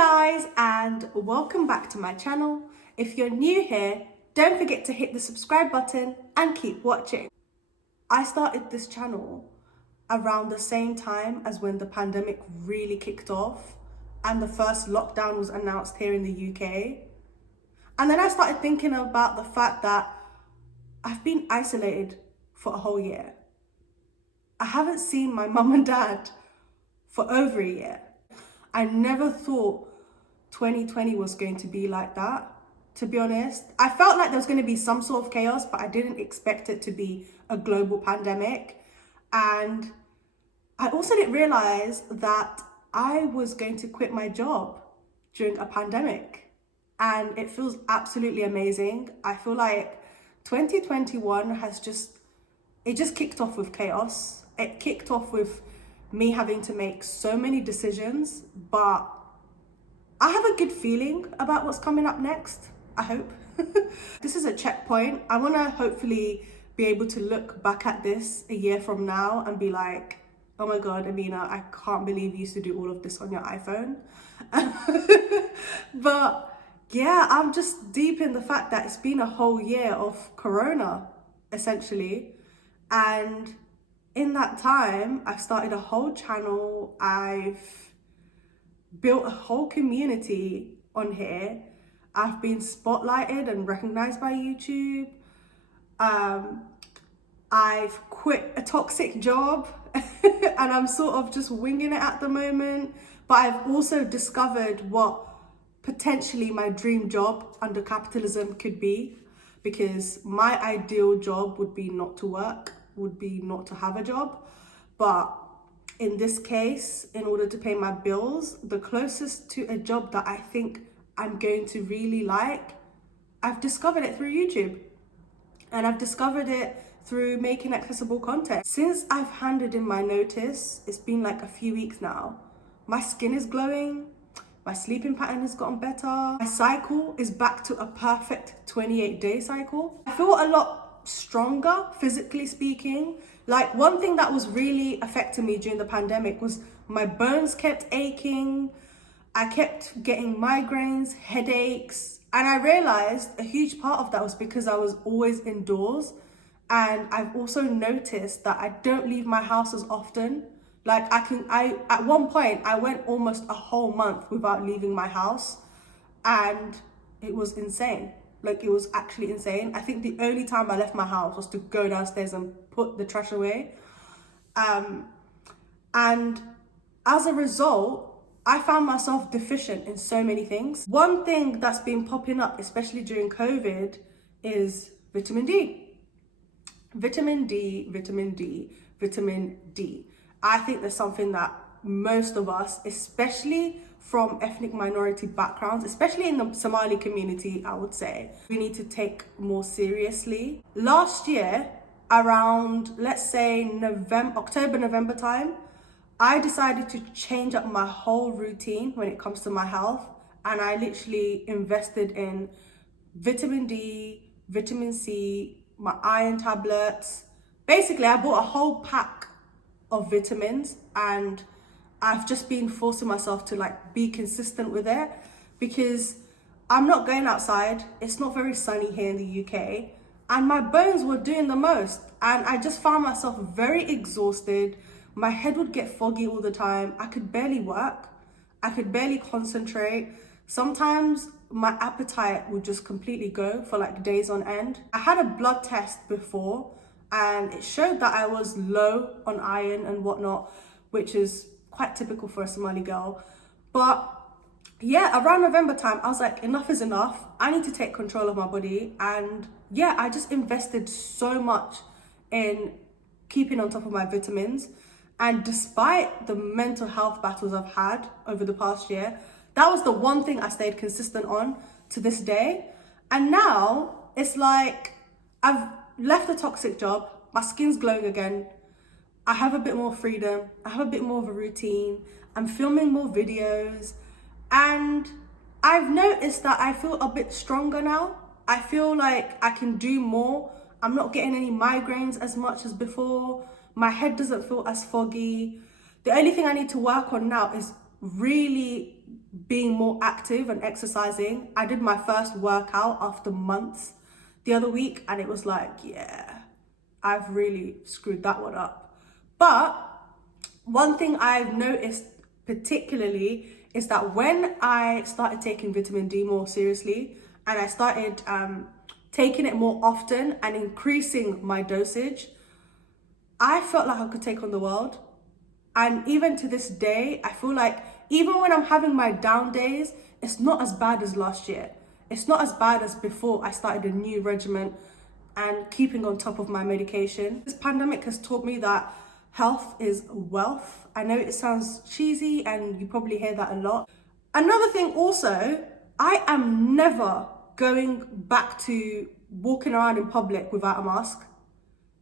Guys, and welcome back to my channel. If you're new here, don't forget to hit the subscribe button and keep watching. I started this channel around the same time as when the pandemic really kicked off and the first lockdown was announced here in the UK. And then I started thinking about the fact that I've been isolated for a whole year. I haven't seen my mum and dad for over a year. I never thought 2020 was going to be like that, to be honest. I felt like there was going to be some sort of chaos, but I didn't expect it to be a global pandemic. And I also didn't realize that I was going to quit my job during a pandemic. And it feels absolutely amazing. I feel like 2021 it just kicked off with chaos. It kicked off with me having to make so many decisions, but I have a good feeling about what's coming up next, I hope. This is a checkpoint. I want to hopefully be able to look back at this a year from now and be like, oh my God, Amina, I can't believe you used to do all of this on your iPhone. But yeah, I'm just deep in the fact that it's been a whole year of Corona, essentially. And in that time, I've started a whole channel. I've built a whole community on here. I've been spotlighted and recognized by YouTube. I've quit a toxic job and I'm sort of just winging it at the moment. But I've also discovered what potentially my dream job under capitalism could be, because my ideal job would be not to work, would be not to have a job. But in this case, in order to pay my bills, the closest to a job that I think I'm going to really like, I've discovered it through YouTube. And I've discovered it through making accessible content. Since I've handed in my notice, it's been like a few weeks now, my skin is glowing, my sleeping pattern has gotten better, my cycle is back to a perfect 28-day cycle. I feel a lot stronger, physically speaking. Like, one thing that was really affecting me during the pandemic was my bones kept aching. I kept getting migraines, headaches. And I realized a huge part of that was because I was always indoors. And I've also noticed that I don't leave my house as often. Like, at one point, I went almost a whole month without leaving my house. And it was insane. Like, it was actually insane. I think the only time I left my house was to go downstairs and put the trash away. And as a result, I found myself deficient in so many things. One thing that's been popping up, especially during COVID, is vitamin D. Vitamin D, vitamin D, vitamin D. I think there's something that most of us, especially from ethnic minority backgrounds, especially in the Somali community, I would say, we need to take more seriously. Last year, around, let's say October, November time, I decided to change up my whole routine when it comes to my health. And I literally invested in vitamin D, vitamin C, my iron tablets. Basically, I bought a whole pack of vitamins, and I've just been forcing myself to like be consistent with it, because I'm not going outside. It's not very sunny here in the UK, and my bones were doing the most. And I just found myself very exhausted. My head would get foggy all the time. I could barely work. I could barely concentrate. Sometimes my appetite would just completely go for like days on end. I had a blood test before and it showed that I was low on iron and whatnot, which is quite typical for a Somali girl. But yeah, around November time, I was like, enough is enough. I need to take control of my body. And yeah, I just invested so much in keeping on top of my vitamins. And despite the mental health battles I've had over the past year, that was the one thing I stayed consistent on to this day. And now it's like I've left a toxic job, my skin's glowing again, I have a bit more freedom, I have a bit more of a routine, I'm filming more videos, and I've noticed that I feel a bit stronger now. I feel like I can do more. I'm not getting any migraines as much as before. My head doesn't feel as foggy. The only thing I need to work on now is really being more active and exercising. I did my first workout after months the other week, and it was like, yeah, I've really screwed that one up. But one thing I've noticed particularly is that when I started taking vitamin D more seriously, and I started taking it more often and increasing my dosage, I felt like I could take on the world. And even to this day, I feel like even when I'm having my down days, it's not as bad as last year. It's not as bad as before I started a new regimen and keeping on top of my medication. This pandemic has taught me that health is wealth. I know it sounds cheesy and you probably hear that a lot. Another thing also, I am never going back to walking around in public without a mask.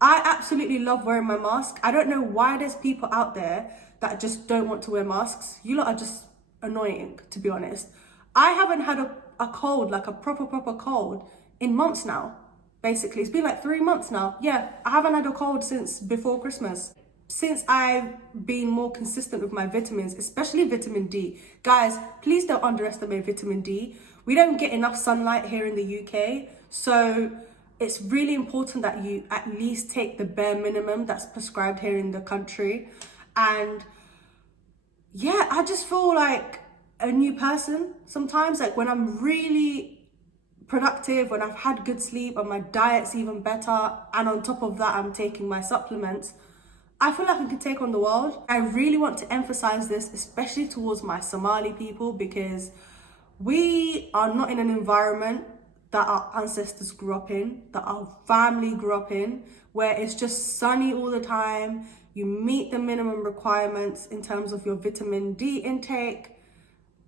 I absolutely love wearing my mask. I don't know why there's people out there that just don't want to wear masks. You lot are just annoying, to be honest. I haven't had a cold, like a proper cold, in months now, basically. It's been like 3 months now. Yeah, I haven't had a cold since before Christmas. Since I've been more consistent with my vitamins, especially vitamin D. Guys, please don't underestimate vitamin D. We don't get enough sunlight here in the UK, so it's really important that you at least take the bare minimum that's prescribed here in the country. And yeah, I just feel like a new person sometimes, like when I'm really productive, when I've had good sleep and my diet's even better, and on top of that I'm taking my supplements, I feel like I can take on the world. I really want to emphasize this, especially towards my Somali people, because we are not in an environment that our ancestors grew up in, that our family grew up in, where it's just sunny all the time. You meet the minimum requirements in terms of your vitamin D intake.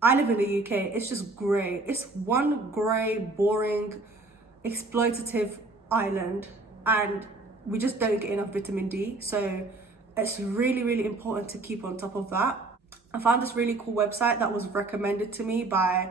I live in the UK, it's just grey. It's one grey, boring, exploitative island, and we just don't get enough vitamin D. So it's really, really important to keep on top of that. I found this really cool website that was recommended to me by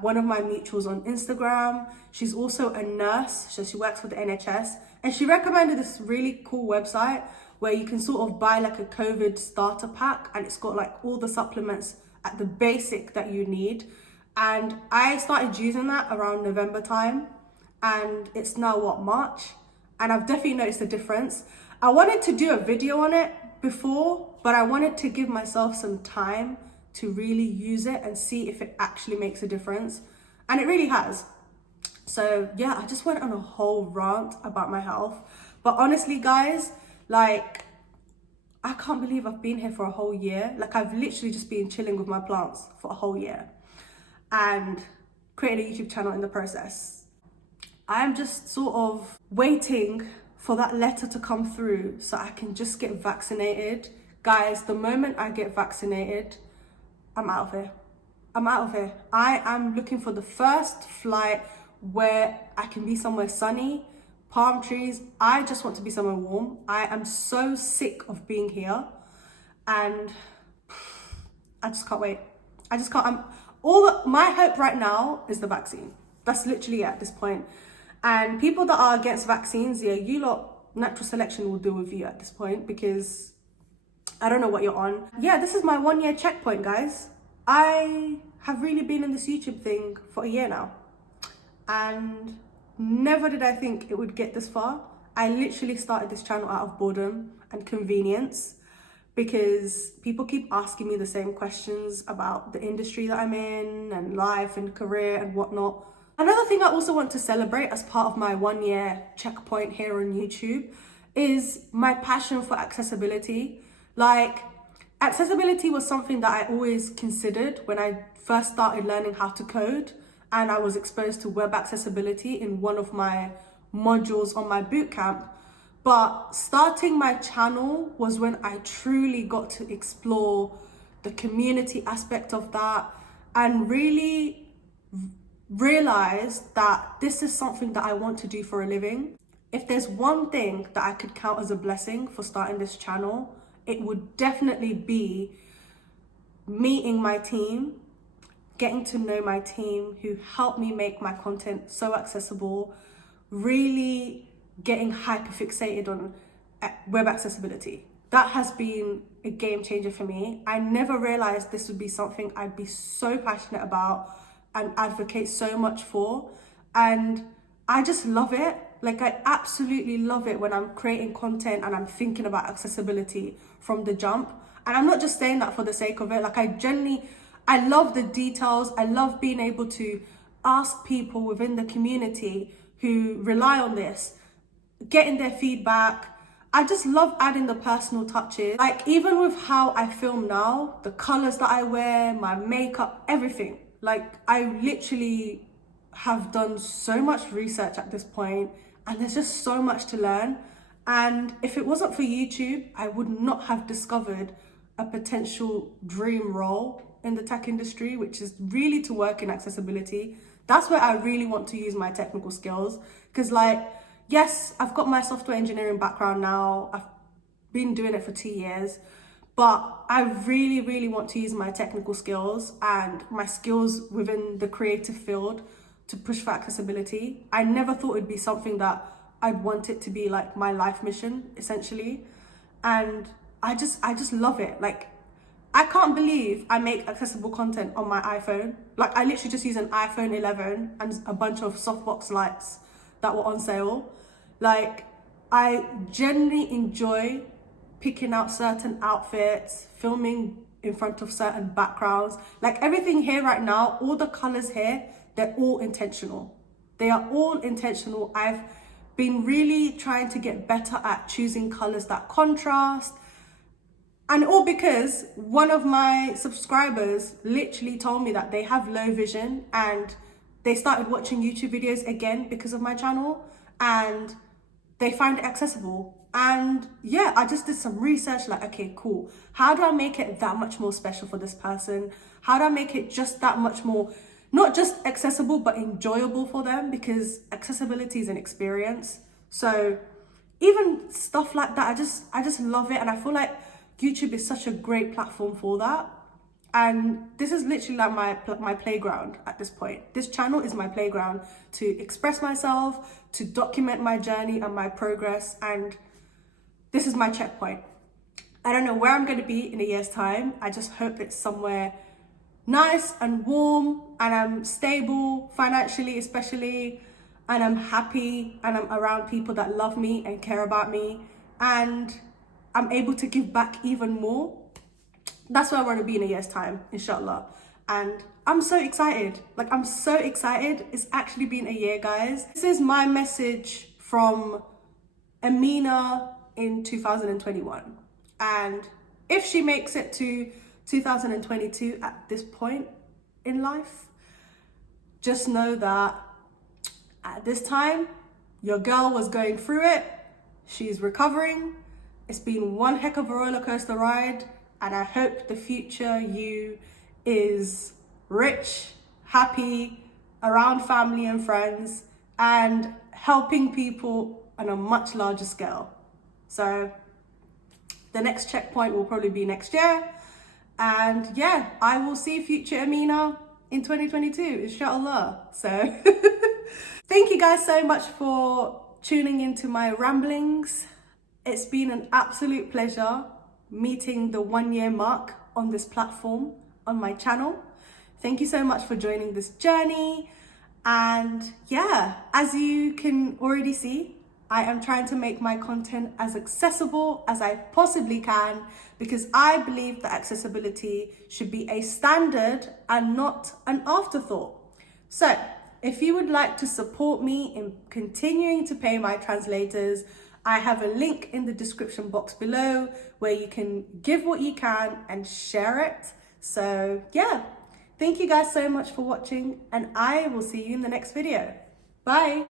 one of my mutuals on Instagram. She's also a nurse, so she works for the NHS, and she recommended this really cool website where you can sort of buy like a COVID starter pack, and it's got like all the supplements at the basic that you need. And I started using that around November time, and it's now what, March, and I've definitely noticed a difference. I wanted to do a video on it before, but I wanted to give myself some time to really use it and see if it actually makes a difference, and it really has. So yeah, I just went on a whole rant about my health, but honestly guys, like, I can't believe I've been here for a whole year. Like, I've literally just been chilling with my plants for a whole year and created a YouTube channel in the process. I'm just sort of waiting for that letter to come through so I can just get vaccinated. Guys, the moment I get vaccinated, I'm out of here. I'm out of here. I am looking for the first flight where I can be somewhere sunny, palm trees. I just want to be somewhere warm. I am so sick of being here, and I just can't wait. I just can't. My hope right now is the vaccine. That's literally it at this point. And people that are against vaccines, yeah, you lot, natural selection will deal with you at this point, because I don't know what you're on. Yeah, this is my 1 year checkpoint, guys. I have really been in this YouTube thing for a year now, and never did I think it would get this far. I literally started this channel out of boredom and convenience, because people keep asking me the same questions about the industry that I'm in and life and career and whatnot. Another thing I also want to celebrate as part of my 1 year checkpoint here on YouTube is my passion for accessibility. Like, accessibility was something that I always considered when I first started learning how to code, and I was exposed to web accessibility in one of my modules on my bootcamp. But starting my channel was when I truly got to explore the community aspect of that and really realized that this is something that I want to do for a living. If there's one thing that I could count as a blessing for starting this channel, it would definitely be meeting my team, getting to know my team who helped me make my content so accessible, really getting hyper fixated on web accessibility. that has been a game changer for me. I never realized this would be something I'd be so passionate about and advocate so much for. And I just love it. Like, I absolutely love it when I'm creating content and I'm thinking about accessibility from the jump. And I'm not just saying that for the sake of it. Like, I love the details. I love being able to ask people within the community who rely on this, getting their feedback. I just love adding the personal touches. Like, even with how I film now, the colors that I wear, my makeup, everything. Like, I literally have done so much research at this point, and there's just so much to learn. And if it wasn't for YouTube, I would not have discovered a potential dream role in the tech industry, which is really to work in accessibility. That's where I really want to use my technical skills. Because, like, yes, I've got my software engineering background now. I've been doing it for 2 years, but I really, really want to use my technical skills and my skills within the creative field to push for accessibility. I never thought it'd be something that I'd want it to be like my life mission, essentially. And I just love it. Like, I can't believe I make accessible content on my iPhone. Like, I literally just use an iPhone 11 and a bunch of softbox lights that were on sale. Like, I genuinely enjoy picking out certain outfits, filming in front of certain backgrounds. Like, everything here right now, all the colors here, they're all intentional. They are all intentional. I've been really trying to get better at choosing colors that contrast. And all because one of my subscribers literally told me that they have low vision and they started watching YouTube videos again because of my channel, and they find it accessible. And yeah, I just did some research, like, okay, cool. How do I make it that much more special for this person? How do I make it just that much more, not just accessible, but enjoyable for them? Because accessibility is an experience. So even stuff like that, I just love it. And I feel like YouTube is such a great platform for that. And this is literally like my playground at this point. This channel is my playground to express myself, to document my journey and my progress. And this is my checkpoint. I don't know where I'm going to be in a year's time. I just hope it's somewhere nice and warm, and I'm stable financially, especially, and I'm happy, and I'm around people that love me and care about me, and I'm able to give back even more. That's where I want to be in a year's time, inshallah. And I'm so excited. Like, I'm so excited. It's actually been a year, guys. This is my message from Amina in 2021. And if she makes it to 2022 at this point in life, just know that at this time, your girl was going through it. She's recovering. It's been one heck of a roller coaster ride. And I hope the future you is rich, happy, around family and friends, and helping people on a much larger scale. So the next checkpoint will probably be next year. And yeah, I will see future Amina in 2022, inshallah. So thank you guys so much for tuning into my ramblings. It's been an absolute pleasure meeting the 1 year mark on this platform, on my channel. Thank you so much for joining this journey. And yeah, as you can already see, I am trying to make my content as accessible as I possibly can, because I believe that accessibility should be a standard and not an afterthought. So if you would like to support me in continuing to pay my translators, I have a link in the description box below where you can give what you can and share it. So yeah, thank you guys so much for watching, and I will see you in the next video. Bye.